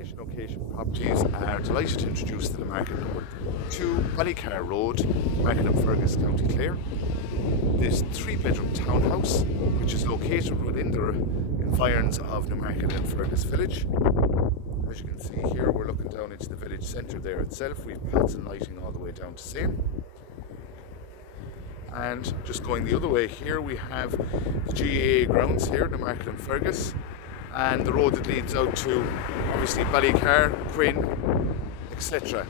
Location Properties are delighted to introduce the Newmarket number 2 Ballycar Road, Newmarket and Fergus, County Clare. This 3-bedroom townhouse, which is located within the environs of Newmarket and Fergus village. As you can see here, we're looking down into the village centre there itself. We've paths and lighting all the way down to same. And just going the other way here, we have the GAA grounds here, Newmarket and Fergus, and the road that leads out to obviously Ballycar, Quinn, etc.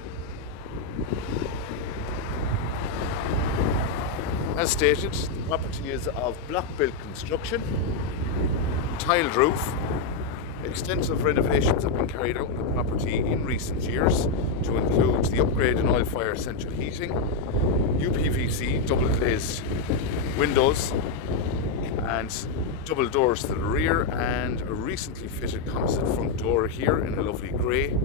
As stated, the property is of block built construction, tiled roof. Extensive renovations have been carried out on the property in recent years to include the upgrade in oil fire central heating, UPVC double glazed windows and double doors to the rear, and a recently fitted composite front door here in a lovely grey.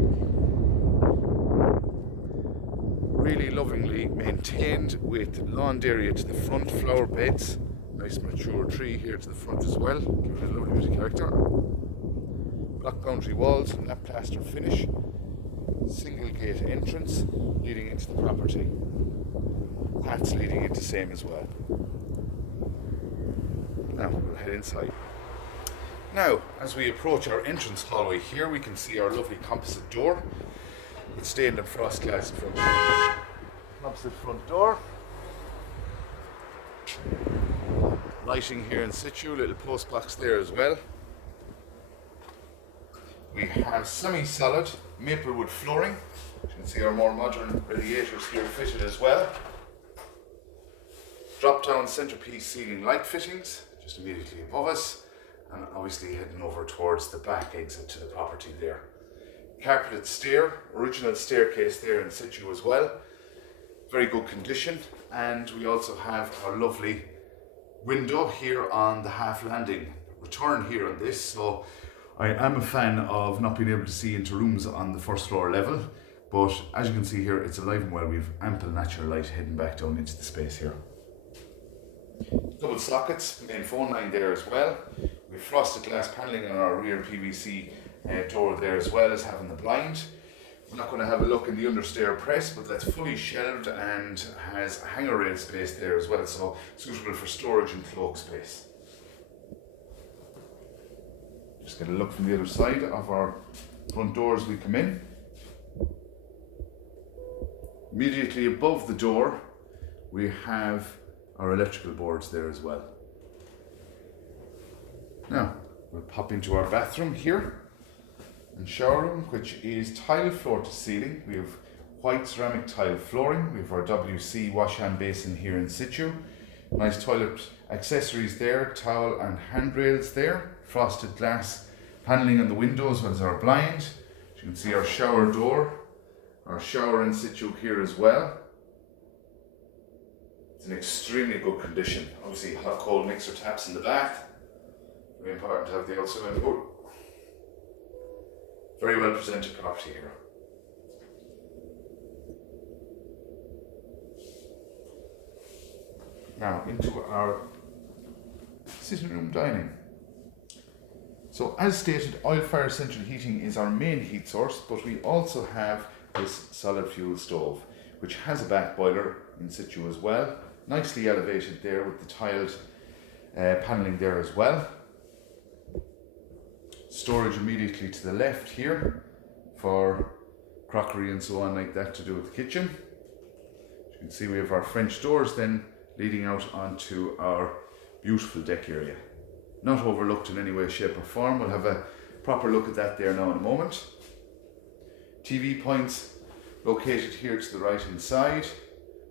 Really lovingly maintained with lawn area to the front, flower beds, nice mature tree here to the front as well, give it a lovely bit of character. Block boundary walls and lap plaster finish, single gate entrance leading into the property, paths leading into same as well. Now we'll head inside. Now, as we approach our entrance hallway here, we can see our lovely composite door with stained and frost glass in front. Composite front door. Lighting here in situ, little post box there as well. We have semi-solid maple wood flooring. You can see our more modern radiators here fitted as well. Drop-down centerpiece ceiling light fittings just immediately above us, and obviously heading over towards the back exit to the property there. Carpeted stair, original staircase there in situ as well. Very good condition, and we also have our lovely window here on the half landing return here on this. So I am a fan of not being able to see into rooms on the first floor level, but as you can see here, it's alive and well. We've ample natural light heading back down into the space here. Double sockets, main phone line there as well. We've frosted glass panelling on our rear PVC door there, as well as having the blind. We're not going to have a look in the understair press, but that's fully shelved and has hanger rail space there as well, so suitable for storage and cloak space. Just get a look from the other side of our front door as we come in. Immediately above the door, we have our electrical boards there as well. Now, we'll pop into our bathroom here and shower room, which is tile floor to ceiling. We have white ceramic tile flooring. We have our WC wash hand basin here in situ. Nice toilet accessories there, towel and handrails there. Frosted glass paneling on the windows, as well as our blind. As you can see, our shower door, our shower in situ here as well. It's in extremely good condition. Obviously, hot cold mixer taps in the bath. Very important to have the outside window. Very well presented property here. Now into our sitting room dining. So as stated, oil fire central heating is our main heat source, but we also have this solid fuel stove, which has a back boiler in situ as well. Nicely elevated there with the tiled panelling there as well. Storage immediately to the left here for crockery and so on like that to do with the kitchen. As you can see, we have our French doors then leading out onto our beautiful deck area. Not overlooked in any way, shape or form. We'll have a proper look at that there now in a moment. TV points located here to the right hand side.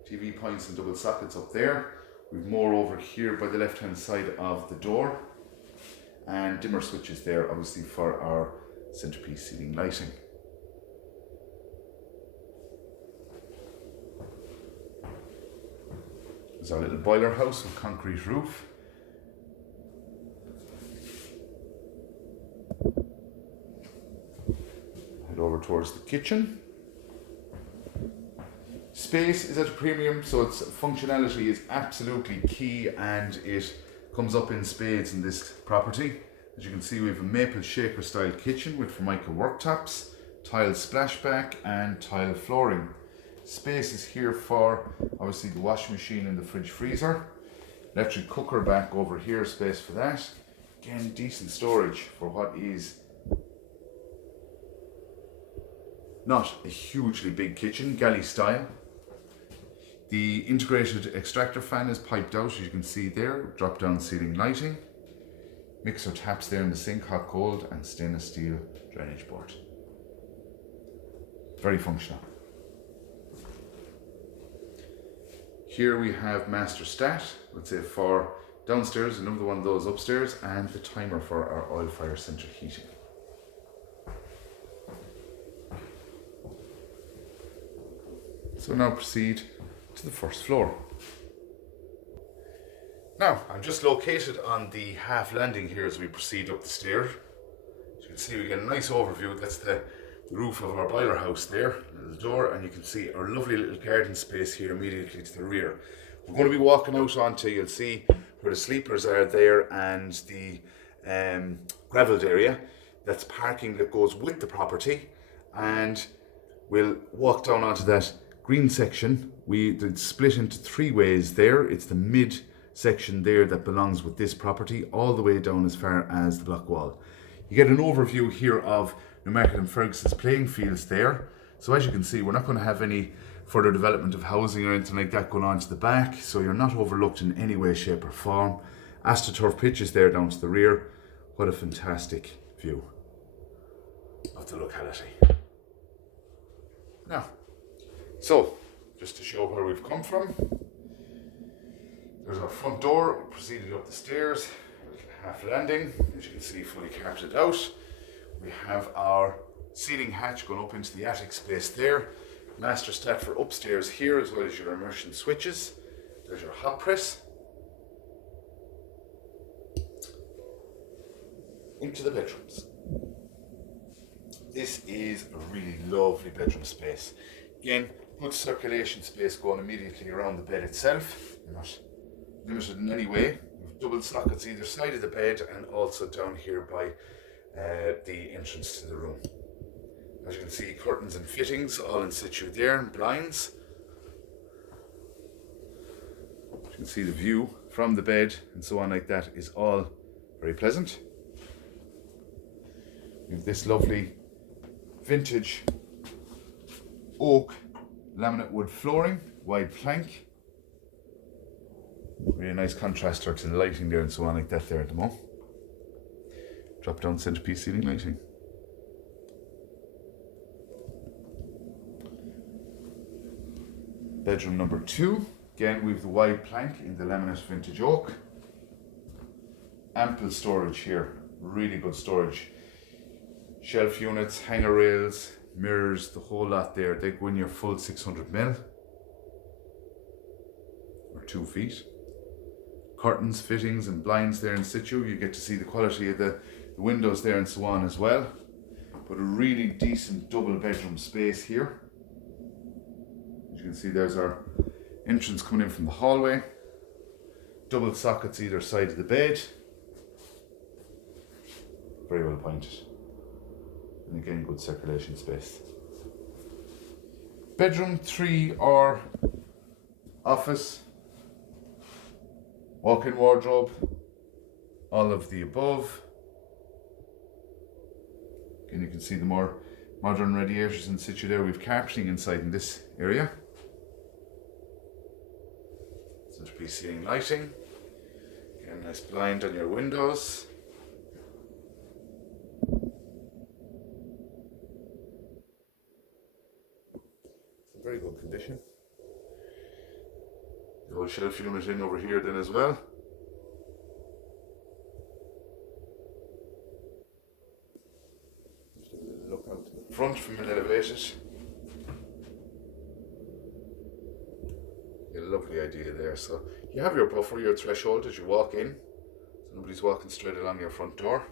TV points and double sockets up there. We've more over here by the left hand side of the door, and dimmer switches there obviously for our centerpiece ceiling lighting. There's our little boiler house with concrete roof. Head over towards the kitchen. Space is at a premium, so its functionality is absolutely key, and it comes up in spades in this property. As you can see, we have a maple shaker style kitchen with Formica worktops, tile splashback and tile flooring. Space is here for obviously the washing machine and the fridge freezer. Electric cooker back over here, space for that. Again, decent storage for what is not a hugely big kitchen, galley style. The integrated extractor fan is piped out, as you can see there. Drop down ceiling lighting. Mixer taps there in the sink, hot cold, and stainless steel drainage board. Very functional. Here we have master stat, let's say for downstairs, another one of those upstairs, and the timer for our oil fire central heating. So now proceed to the first floor. Now, I'm just located on the half landing here as we proceed up the stairs. As you can see, we get a nice overview. That's the roof of our boiler house there, the door, and you can see our lovely little garden space here immediately to the rear. We're going to be walking out onto, you'll see where the sleepers are there and the gravelled area. That's parking that goes with the property, and we'll walk down onto that green section. It's split into three ways there. It's the mid section there that belongs with this property, all the way down as far as the block wall. You get an overview here of Newmarket and Fergus's playing fields there. So as you can see, we're not going to have any further development of housing or anything like that going on to the back, so you're not overlooked in any way, shape or form. AstroTurf pitches there down to the rear. What a fantastic view of the locality. Now, so just to show where we've come from, there's our front door. We proceeded up the stairs, half landing, as you can see, fully carpeted out. We have our ceiling hatch going up into the attic space there. Master stat for upstairs here, as well as your immersion switches. There's your hot press. Into the bedrooms. This is a really lovely bedroom space. Again, good circulation space going immediately around the bed itself. You're not limited in any way. We have double sockets either side of the bed and also down here by the entrance to the room. As you can see, curtains and fittings all in situ there, and blinds. As you can see, the view from the bed and so on like that is all very pleasant. We have this lovely vintage oak laminate wood flooring, wide plank. Really nice contraster to the lighting there and so on like that there at the moment. Drop down centerpiece ceiling lighting. Bedroom number 2. Again, we have the wide plank in the laminate vintage oak. Ample storage here, really good storage. Shelf units, hanger rails, mirrors, the whole lot there. They go in your full 600mm or 2 feet. Curtains, fittings and blinds there in situ. You get to see the quality of the windows there and so on as well. But a really decent double bedroom space here. As you can see, there's our entrance coming in from the hallway. Double sockets either side of the bed. Very well appointed. And again, good circulation space. Bedroom 3 or office. Walk-in wardrobe. All of the above. Again, you can see the more modern radiators in situ there. We've carpeting inside in this area. Centerpiece ceiling lighting. Again, nice blind on your windows. It's in very good condition. The old shelf unit in over here then as well. Just a little look out to the front from an elevated. A lovely idea there. So you have your buffer, your threshold as you walk in, so nobody's walking straight along your front door.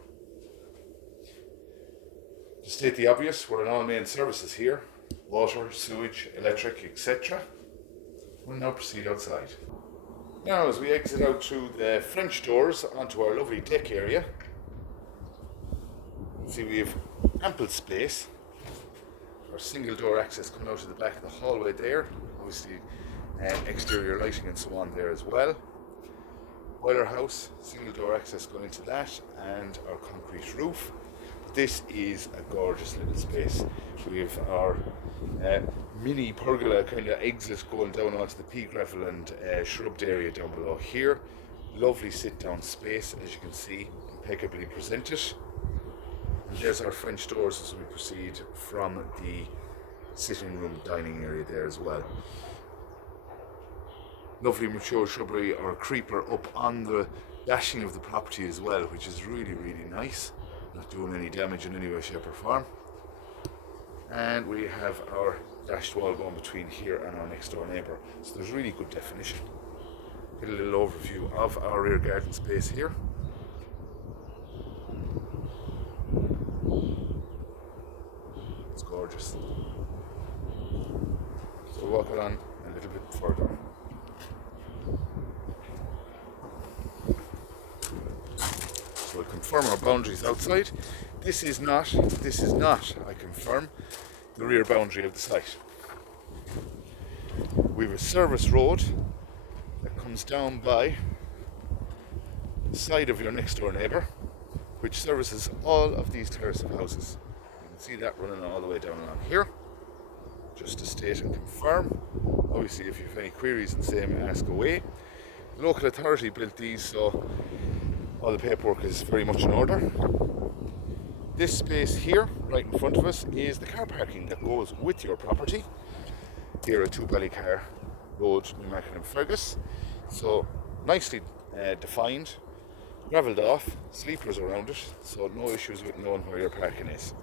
To state the obvious, we're in all main services here: water, sewage, electric, etc. We'll now proceed outside. Now, as we exit out through the French doors onto our lovely deck area, you can see we have ample space. our single door access coming out of the back of the hallway there, obviously exterior lighting and so on there as well. Boiler house, single door access going into that, and our concrete roof. This is a gorgeous little space. We have our mini pergola kind of exit going down onto the pea gravel and shrubbed area down below here. Lovely sit down space, as you can see, impeccably presented. And there's our French doors as we proceed from the sitting room dining area there as well. Lovely mature shrubbery or creeper up on the dashing of the property as well, which is really, really nice. Not doing any damage in any way, shape or form. And we have our dashed wall going between here and our next door neighbour. So there's really good definition. Get a little overview of our rear garden space here. It's gorgeous. So walk along a little bit further. So we'll confirm our boundaries outside. This is not, I confirm, the rear boundary of the site. We have a service road that comes down by the side of your next door neighbour, which services all of these terrace of houses. You can see that running all the way down along here. Just to state and confirm. Obviously, if you have any queries and same, ask away. The local authority built these, so all the paperwork is very much in order. This space here, right in front of us, is the car parking that goes with your property. Here at 2 Ballycar Road, Newmarket and Fergus. So nicely defined, gravelled off, sleepers around it, so no issues with knowing where your parking is.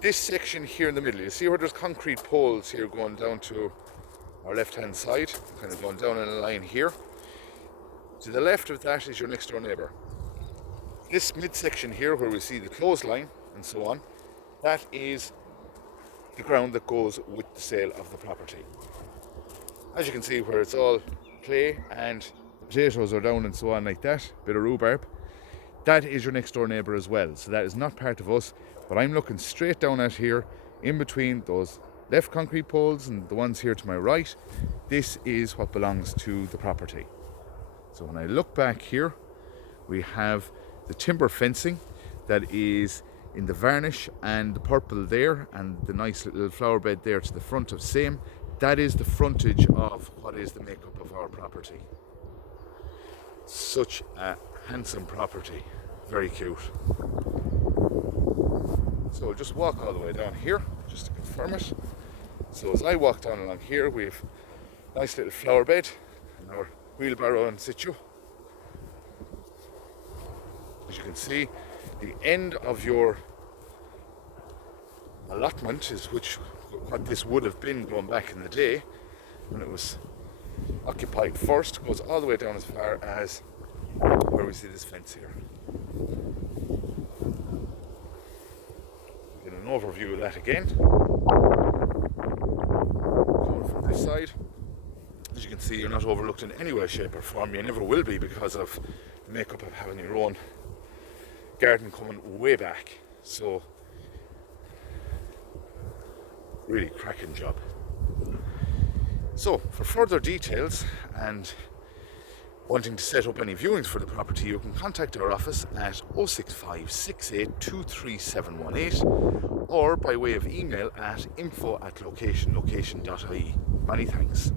This section here in the middle, you see where there's concrete poles here going down to our left hand side, kind of going down in a line here. To the left of that is your next door neighbour. This midsection here where we see the clothesline and so on, that is the ground that goes with the sale of the property. As you can see where it's all clay and the potatoes are down and so on like that, bit of rhubarb, that is your next door neighbour as well. So that is not part of us, but I'm looking straight down at here in between those left concrete poles and the ones here to my right. This is what belongs to the property. So when I look back here, we have the timber fencing that is in the varnish and the purple there, and the nice little flower bed there to the front of same. That is the frontage of what is the makeup of our property. Such a handsome property, very cute. So I'll just walk all the way down here just to confirm it. So as I walk down along here, we have a nice little flower bed and our wheelbarrow in situ. As you can see, the end of your allotment is what this would have been going back in the day when it was occupied first, goes all the way down as far as where we see this fence here. Get an overview of that again. Coming from this side, as you can see, you're not overlooked in any way, shape or form. You never will be because of the makeup of having your own garden coming way back. So really cracking job. So for further details and wanting to set up any viewings for the property, you can contact our office at 065 68 23718 or by way of email at info@location.ie. Many thanks.